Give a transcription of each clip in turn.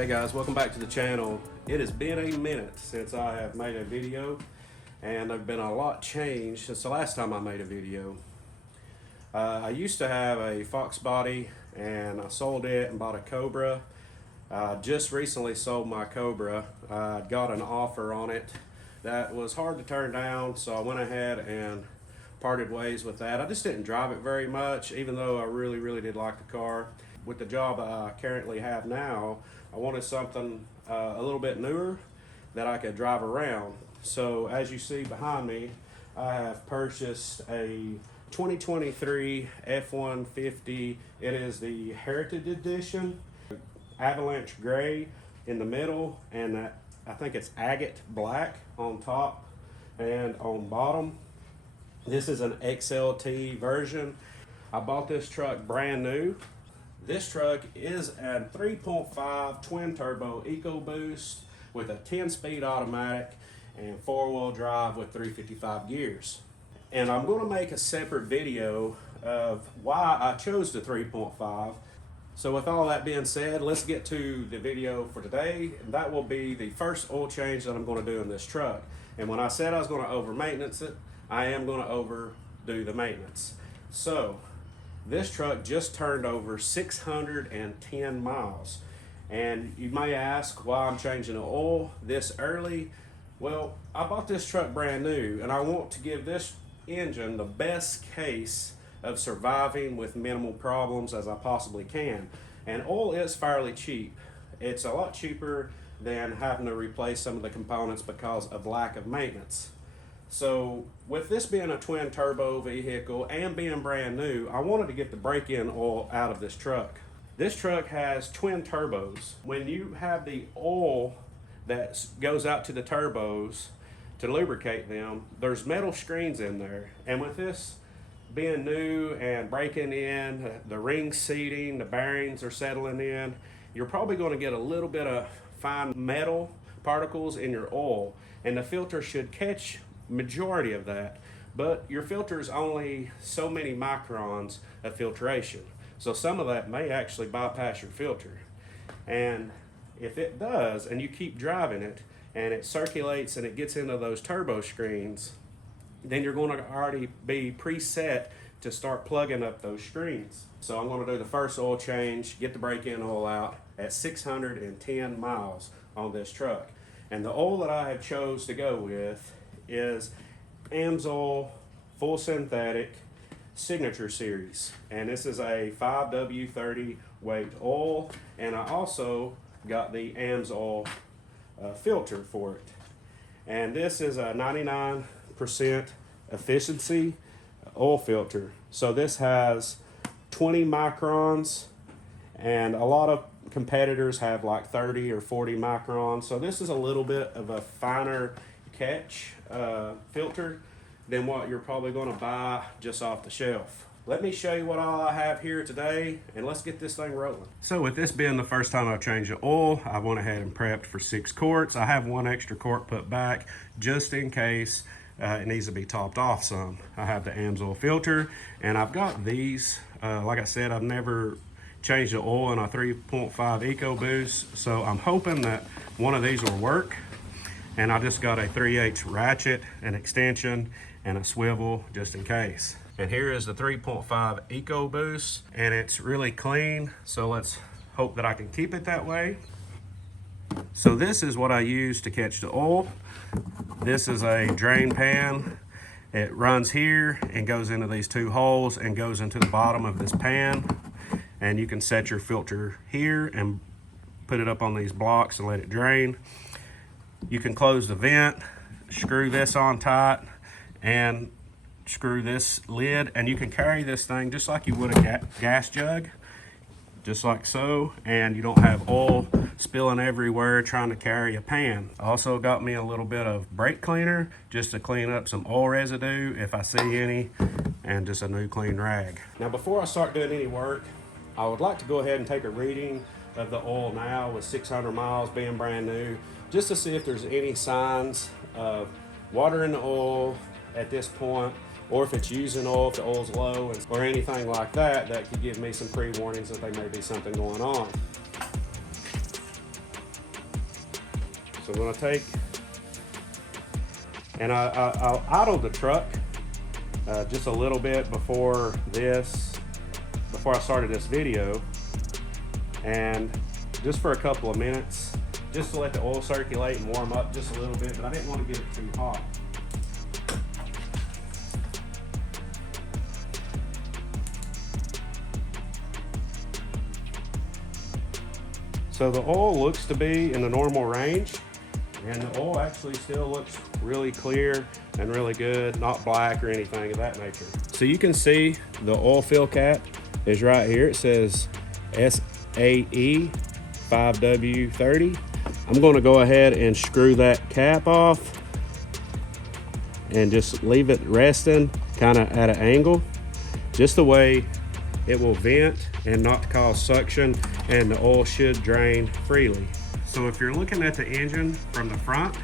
Hey guys, welcome back to the channel. It has been a minute since I have made a video, and there's been a lot changed since the last time I made a video. I used to have a Fox body and I sold it and bought a Cobra. I just recently sold my Cobra. I got an offer on it that was hard to turn down, so I went ahead and parted ways with that. I just didn't drive it very much, even though I really did like the car. With the job I currently have now, I wanted something a little bit newer that I could drive around. So as you see behind me, I have purchased a 2023 F150. It is the Heritage Edition, Avalanche Gray in the middle, and I think it's agate black on top and on bottom. This is an XLT version. I bought this truck brand new. This truck is a 3.5 twin turbo EcoBoost with a 10-speed automatic and 4-wheel drive with 355 gears. And I'm going to make a separate video of why I chose the 3.5. So with all that being said, let's get to the video for today. And that will be the first oil change that I'm going to do in this truck. And when I said I was going to over maintenance it, I am going to overdo the maintenance. So this truck just turned over 610 miles. And you may ask why I'm changing the oil this early. Well, I bought this truck brand new, and I want to give this engine the best case of surviving with minimal problems as I possibly can. And oil is fairly cheap. It's a lot cheaper than having to replace some of the components because of lack of maintenance. So with this being a twin turbo vehicle and being brand new, I wanted to get the break-in oil out of this truck. This truck has twin turbos. When you have the oil that goes out to the turbos to lubricate them, there's metal screens in there. And with this being new and breaking in, the ring seating, the bearings are settling in, you're probably going to get a little bit of fine metal particles in your oil, and the filter should catch majority of that, but your filter is only so many microns of filtration, so some of that may actually bypass your filter. And if it does, and you keep driving it and it circulates and it gets into those turbo screens, then you're going to already be preset to start plugging up those screens. So I'm going to do the first oil change, get the break-in oil out at 610 miles on this truck. And the oil that I have chose to go with is AMSOIL Full Synthetic Signature Series, and this is a 5W30 weight oil, and I also got the AMSOIL filter for it. And this is a 99% efficiency oil filter. So this has 20 microns, and a lot of competitors have like 30 or 40 microns. So this is a little bit of a finer catch filter than what you're probably going to buy just off the shelf. Let me show you what all I have here today, and let's get this thing rolling. So with this being the first time I've changed the oil, I went ahead and prepped for 6 quarts. I have 1 extra quart put back just in case it needs to be topped off some. I have the AMSOIL filter, and I've got these. Like I said, I've never changed the oil in a 3.5 EcoBoost, so I'm hoping that one of these will work. And I just got a 3/8 ratchet, an extension, and a swivel just in case. And here is the 3.5 EcoBoost, and it's really clean, so let's hope that I can keep it that way. So this is what I use to catch the oil. This is a drain pan. It runs here and goes into these 2 holes and goes into the bottom of this pan. And you can set your filter here and put it up on these blocks and let it drain. You can close the vent, screw this on tight, and screw this lid, and you can carry this thing just like you would a gas jug, just like so, and you don't have oil spilling everywhere trying to carry a pan. I also got me a little bit of brake cleaner just to clean up some oil residue if I see any, and just a new clean rag. Now before I start doing any work, I would like to go ahead and take a reading of the oil now with 600 miles being brand new, just to see if there's any signs of water in the oil at this point, or if it's using oil, if the oil's low, or anything like that, that could give me some pre-warnings that there may be something going on. So I'm gonna take, and I'll idle the truck just a little bit before I started this video, and just for a couple of minutes, just to let the oil circulate and warm up just a little bit, but I didn't want to get it too hot. So the oil looks to be in the normal range, and the oil actually still looks really clear and really good, not black or anything of that nature. So you can see the oil fill cap is right here. It says SAE 5W30. I'm going to go ahead and screw that cap off and just leave it resting kind of at an angle, just the way it will vent and not cause suction, and the oil should drain freely. So if you're looking at the engine from the front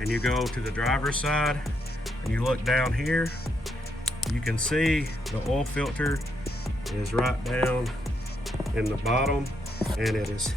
and you go to the driver's side and you look down here, you can see the oil filter is right down in the bottom and it is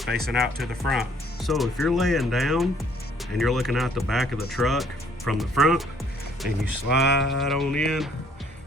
facing out to the front. So if you're laying down and you're looking out the back of the truck from the front and you slide on in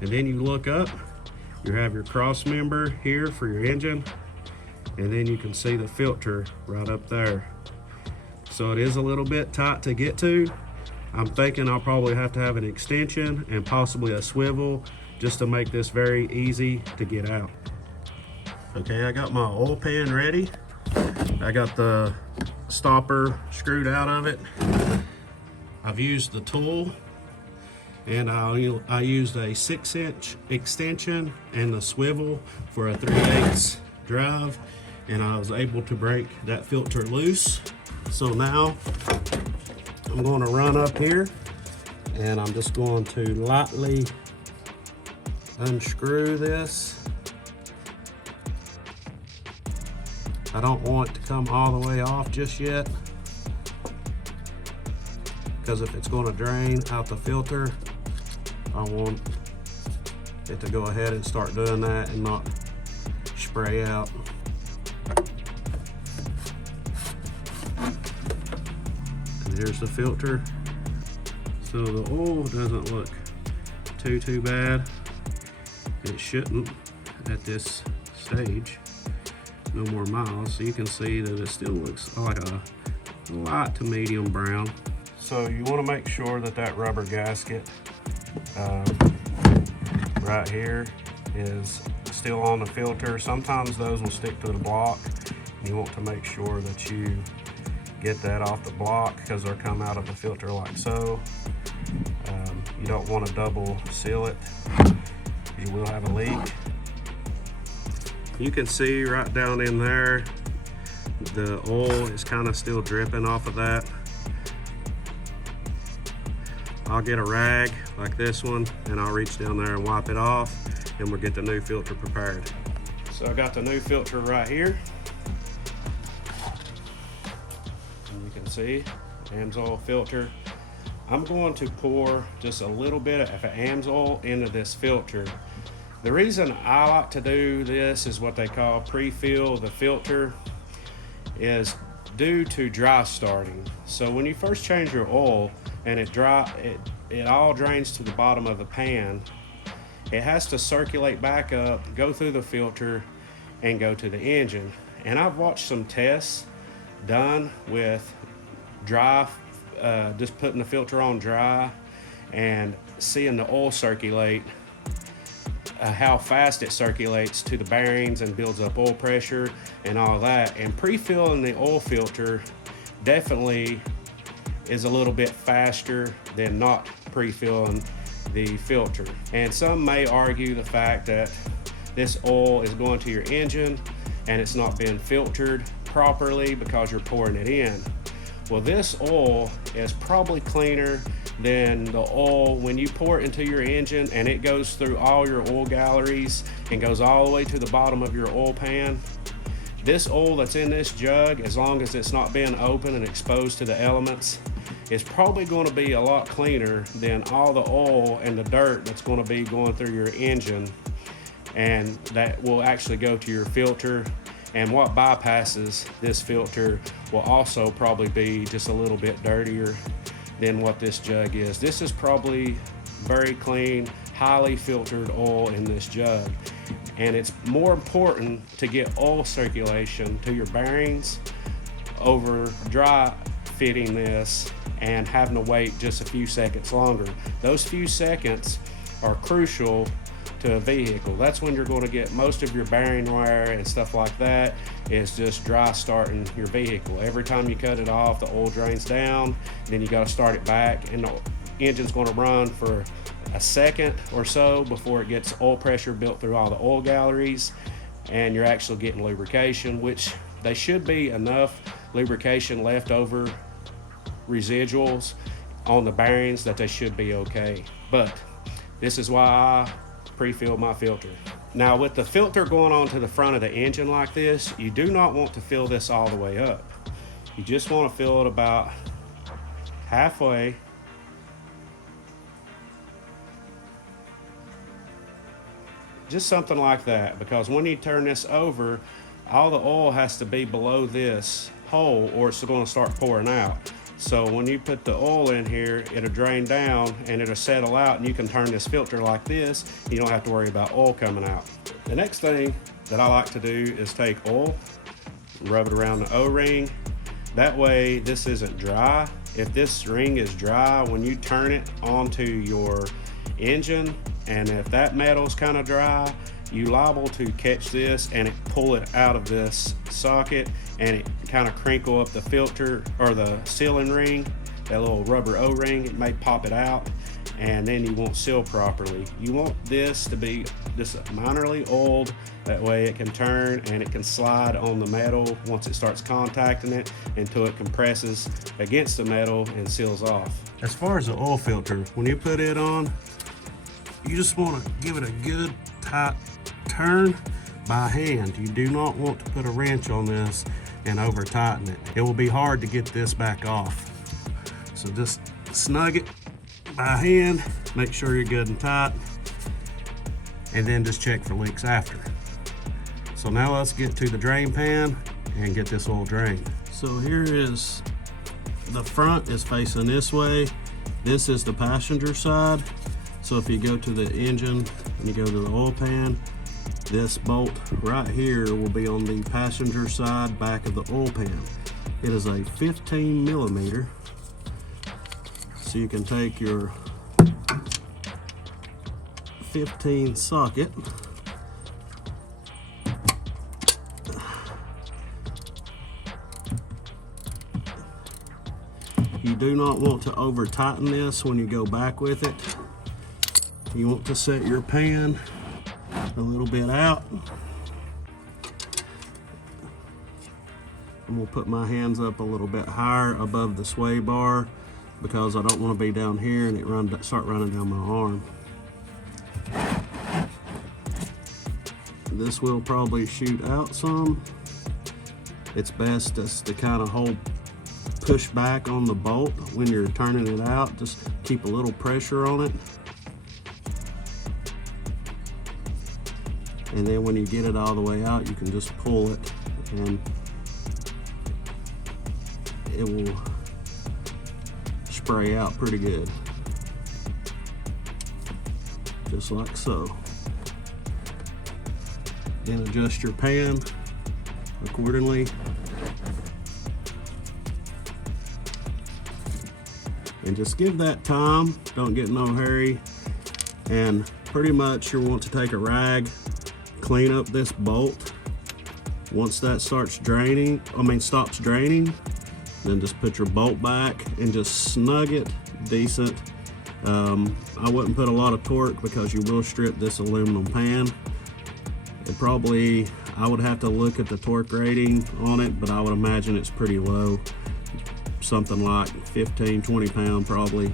and then you look up, you have your cross member here for your engine, and then you can see the filter right up there. So it is a little bit tight to get to. I'm thinking I'll probably have to have an extension and possibly a swivel just to make this very easy to get out. Okay, I got my oil pan ready. I got the stopper screwed out of it. I've used the tool, and I used a 6-inch extension and the swivel for a 3/8 drive, and I was able to break that filter loose. So now I'm going to run up here and I'm just going to lightly unscrew this. I don't want it to come all the way off just yet, because if it's going to drain out the filter, I want it to go ahead and start doing that and not spray out. And here's the filter. So the oil doesn't look too bad. It shouldn't at this stage. No more miles. So you can see that it still looks like a light to medium brown. So you want to make sure that that rubber gasket right here is still on the filter. Sometimes those will stick to the block. You want to make sure that you get that off the block because they'll come out of the filter like so. You don't want to double seal it. You will have a leak. You can see right down in there, the oil is kind of still dripping off of that. I'll get a rag like this one and I'll reach down there and wipe it off, and we'll get the new filter prepared. So I got the new filter right here. And you can see AMSOIL filter. I'm going to pour just a little bit of AMSOIL into this filter. The reason I like to do this is what they call pre-fill the filter, is due to dry starting. So when you first change your oil and it all drains to the bottom of the pan, it has to circulate back up, go through the filter, and go to the engine. And I've watched some tests done with dry, just putting the filter on dry and seeing the oil circulate, how fast it circulates to the bearings and builds up oil pressure and all that. And pre-filling the oil filter definitely is a little bit faster than not pre-filling the filter. And some may argue the fact that this oil is going to your engine and it's not been filtered properly because you're pouring it in. Well, this oil is probably cleaner than the oil when you pour it into your engine and it goes through all your oil galleries and goes all the way to the bottom of your oil pan. This oil that's in this jug, as long as it's not been open and exposed to the elements, is probably going to be a lot cleaner than all the oil and the dirt that's going to be going through your engine, and that will actually go to your filter And what bypasses this filter will also probably be just a little bit dirtier than what this jug is. This is probably very clean, highly filtered oil in this jug. And it's more important to get oil circulation to your bearings over dry fitting this and having to wait just a few seconds longer. Those few seconds are crucial to a vehicle. That's when you're going to get most of your bearing wear and stuff like that, is just dry starting your vehicle. Every time you cut it off, the oil drains down, then you got to start it back, and the engine's going to run for a second or so before it gets oil pressure built through all the oil galleries, and you're actually getting lubrication, which they should be enough lubrication left over residuals on the bearings that they should be okay. But this is why I pre-fill my filter. Now, with the filter going on to the front of the engine like this, you do not want to fill this all the way up. You just want to fill it about halfway. Just something like that, because when you turn this over, all the oil has to be below this hole or it's going to start pouring out. So when you put the oil in here, it'll drain down and it'll settle out, and you can turn this filter like this. You don't have to worry about oil coming out. The next thing that I like to do is take oil, rub it around the O-ring. That way this isn't dry. If this ring is dry, when you turn it onto your engine, and if that metal's kind of dry, you liable to catch this and it pull it out of this socket, and it kind of crinkle up the filter or the sealing ring, that little rubber O-ring. It may pop it out, and then you won't seal properly. You want this to be just minorly oiled, that way it can turn and it can slide on the metal once it starts contacting it until it compresses against the metal and seals off. As far as the oil filter, when you put it on, you just want to give it a good tight turn by hand. You do not want to put a wrench on this and over tighten it. It will be hard to get this back off. So just snug it by hand, make sure you're good and tight, and then just check for leaks after. So now let's get to the drain pan and get this oil drained. So here is the front is facing this way. This is the passenger side. So if you go to the engine and you go to the oil pan, this bolt right here will be on the passenger side back of the oil pan. It is a 15 millimeter. So you can take your 15 socket, you do not want to over tighten this when you go back with it. You want to set your pan a little bit out. I'm gonna put my hands up a little bit higher above the sway bar because I don't want to be down here and it start running down my arm. This will probably shoot out some. It's best just to kind of push back on the bolt when you're turning it out. Just keep a little pressure on it. And then when you get it all the way out, you can just pull it and it will spray out pretty good. Just like so. Then adjust your pan accordingly. And just give that time, don't get in no hurry. And pretty much you'll want to take a rag, clean up this bolt. Once that stops draining, then just put your bolt back and just snug it decent. I wouldn't put a lot of torque because you will strip this aluminum pan. I would have to look at the torque rating on it, but I would imagine it's pretty low. Something like 15, 20 pound probably.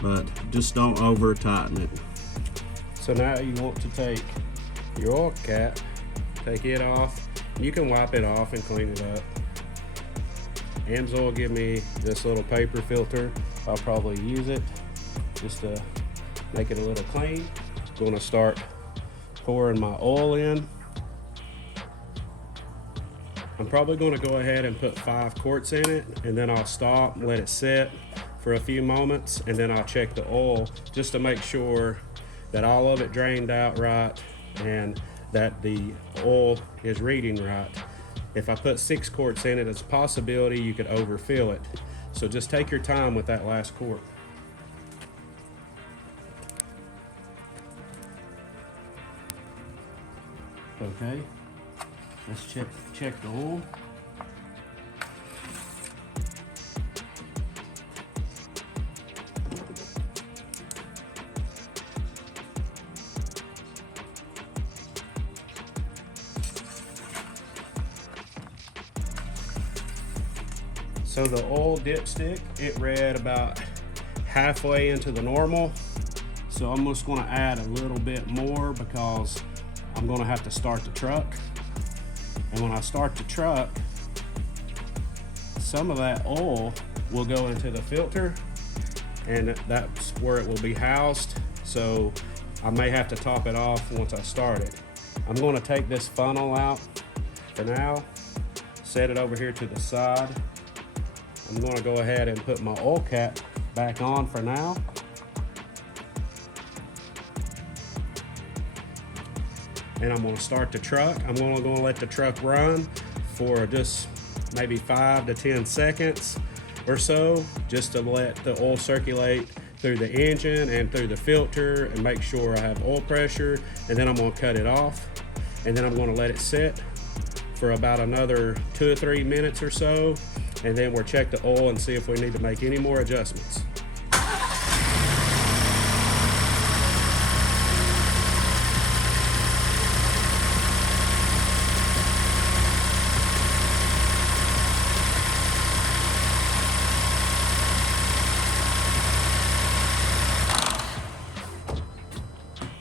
But just don't over tighten it. So now you want to take your oil cap, take it off. You can wipe it off and clean it up. Amsoil will give me this little paper filter. I'll probably use it just to make it a little clean. I'm gonna start pouring my oil in. I'm probably going to go ahead and put 5 quarts in it, and then I'll stop and let it sit for a few moments, and then I'll check the oil just to make sure that all of it drained out right and that the oil is reading right. If I put 6 quarts in it, it's a possibility you could overfill it. So just take your time with that last quart. Okay, let's check the oil. So the oil dipstick, it read about halfway into the normal. So I'm just gonna add a little bit more because I'm gonna have to start the truck. And when I start the truck, some of that oil will go into the filter, and that's where it will be housed. So I may have to top it off once I start it. I'm gonna take this funnel out for now, set it over here to the side. I'm going to go ahead and put my oil cap back on for now. And I'm going to start the truck. I'm going to let the truck run for just maybe 5 to 10 seconds or so, just to let the oil circulate through the engine and through the filter and make sure I have oil pressure. And then I'm going to cut it off, and then I'm going to let it sit for about another 2 or 3 minutes or so. And then we'll check the oil and see if we need to make any more adjustments.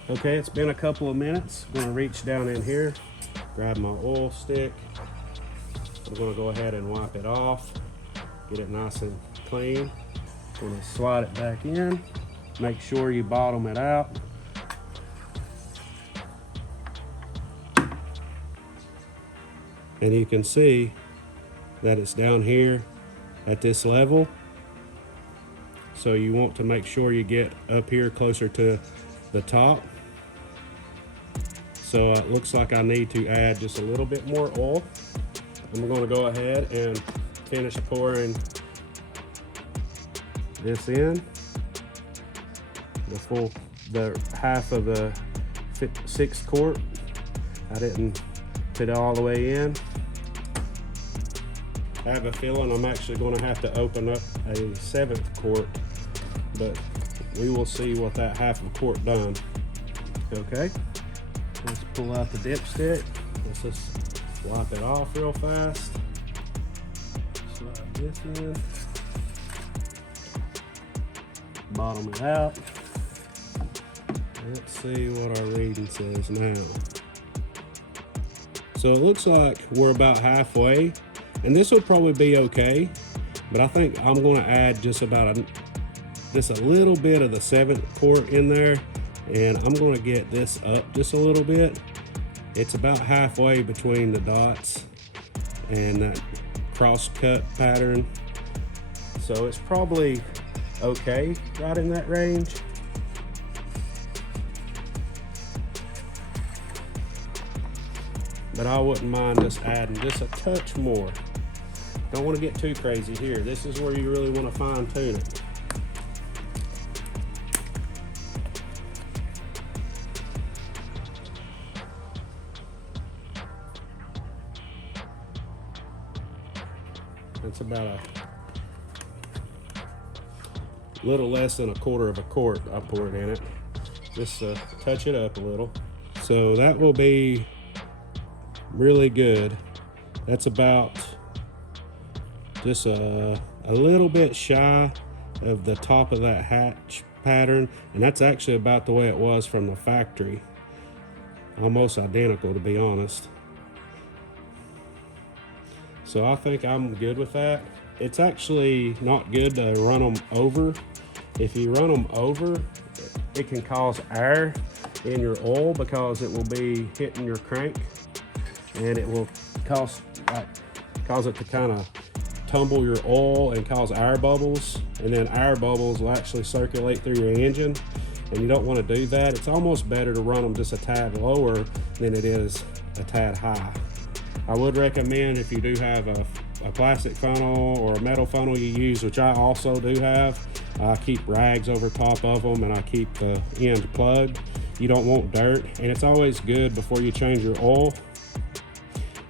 Okay, it's been a couple of minutes. I'm gonna reach down in here, grab my oil stick. I'm gonna go ahead and wipe it off, get it nice and clean. I'm gonna slide it back in. Make sure you bottom it out. And you can see that it's down here at this level. So you want to make sure you get up here closer to the top. So it looks like I need to add just a little bit more oil. I'm going to go ahead and finish pouring this in, the half of the 6 quart. I didn't fit it all the way in. I have a feeling I'm actually going to have to open up a 7th quart, but we will see what that half a quart done. Okay, let's pull out the dipstick. Let's just wipe it off real fast. Slide this in. Bottom it out. Let's see what our reading says now. So it looks like we're about halfway, and this will probably be okay, but I think I'm going to add just a little bit of the 7th quart in there, and I'm going to get this up just a little bit. It's about halfway between the dots and that cross cut pattern. So it's probably okay, right in that range. But I wouldn't mind just adding just a touch more. Don't want to get too crazy here. This is where you really want to fine tune it. It's about a little less than 1/4 of a quart I poured in it, just to touch it up a little. So that will be really good. That's about just a little bit shy of the top of that hatch pattern, and that's actually about the way it was from the factory. Almost identical, to be honest. So I think I'm good with that. It's actually not good to run them over. If you run them over, it can cause air in your oil because it will be hitting your crank, and it will cause like cause it to kind of tumble your oil and cause air bubbles, and then air bubbles will actually circulate through your engine, and you don't want to do that. It's almost better to run them just a tad lower than it is a tad high. I would recommend, if you do have a plastic funnel or a metal funnel you use, which I also do have, I keep rags over top of them and I keep the end plugged. You don't want dirt, and it's always good before you change your oil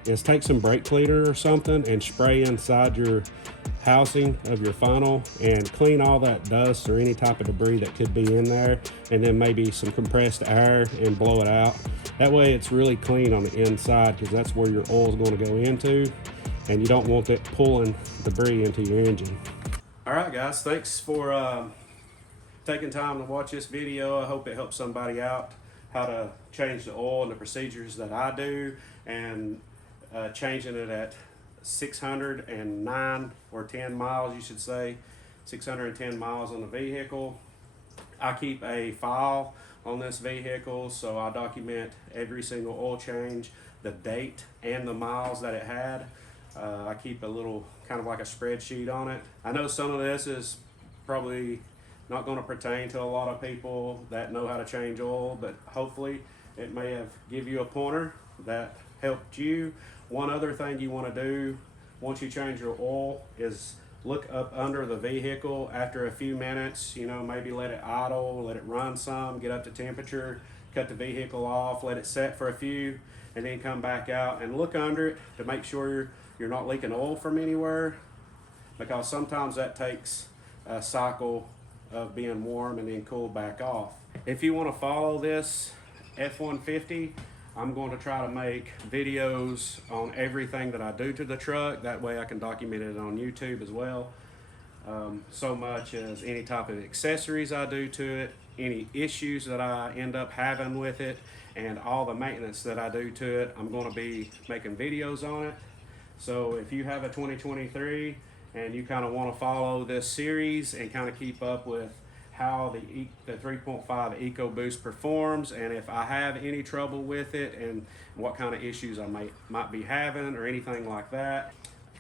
is take some brake cleaner or something and spray inside your housing of your funnel and clean all that dust or any type of debris that could be in there, and then maybe some compressed air and blow it out. That way it's really clean on the inside, because that's where your oil is going to go into, and you don't want it pulling debris into your engine. All right, guys, thanks for taking time to watch this video. I hope it helps somebody out how to change the oil and the procedures that I do, and changing it at 609 or 10 miles, you should say, 610 miles on the vehicle. I keep a file on this vehicle, so I document every single oil change, the date and the miles that it had. I keep a little kind of like a spreadsheet on it. I know some of this is probably not going to pertain to a lot of people that know how to change oil, but hopefully it may have give you a pointer that helped you. One other thing you want to do once you change your oil is look up under the vehicle after a few minutes. You know, maybe let it idle, let it run some, get up to temperature, cut the vehicle off, let it set for a few, and then come back out and look under it to make sure you're not leaking oil from anywhere, because sometimes that takes a cycle of being warm and then cool back off. If you want to follow this F150, I'm going to try to make videos on everything that I do to the truck. That way I can document it on YouTube as well. So much as any type of accessories I do to it, any issues that I end up having with it, and all the maintenance that I do to it, I'm going to be making videos on it. So if you have a 2023 and you kind of want to follow this series and kind of keep up with how the 3.5 EcoBoost performs, and if I have any trouble with it and what kind of issues I might be having or anything like that,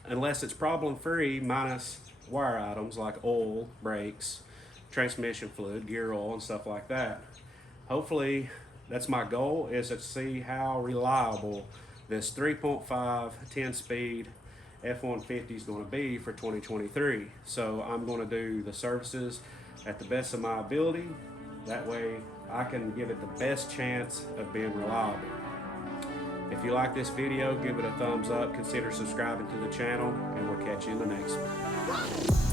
unless it's problem free minus wire items like oil, brakes, transmission fluid, gear oil, and stuff like that. Hopefully that's my goal, is to see how reliable this 3.5 10-speed F150 is going to be for 2023. So I'm going to do the services at the best of my ability. That way I can give it the best chance of being reliable. If you like this video, give it a thumbs up, consider subscribing to the channel, and we'll catch you in the next one.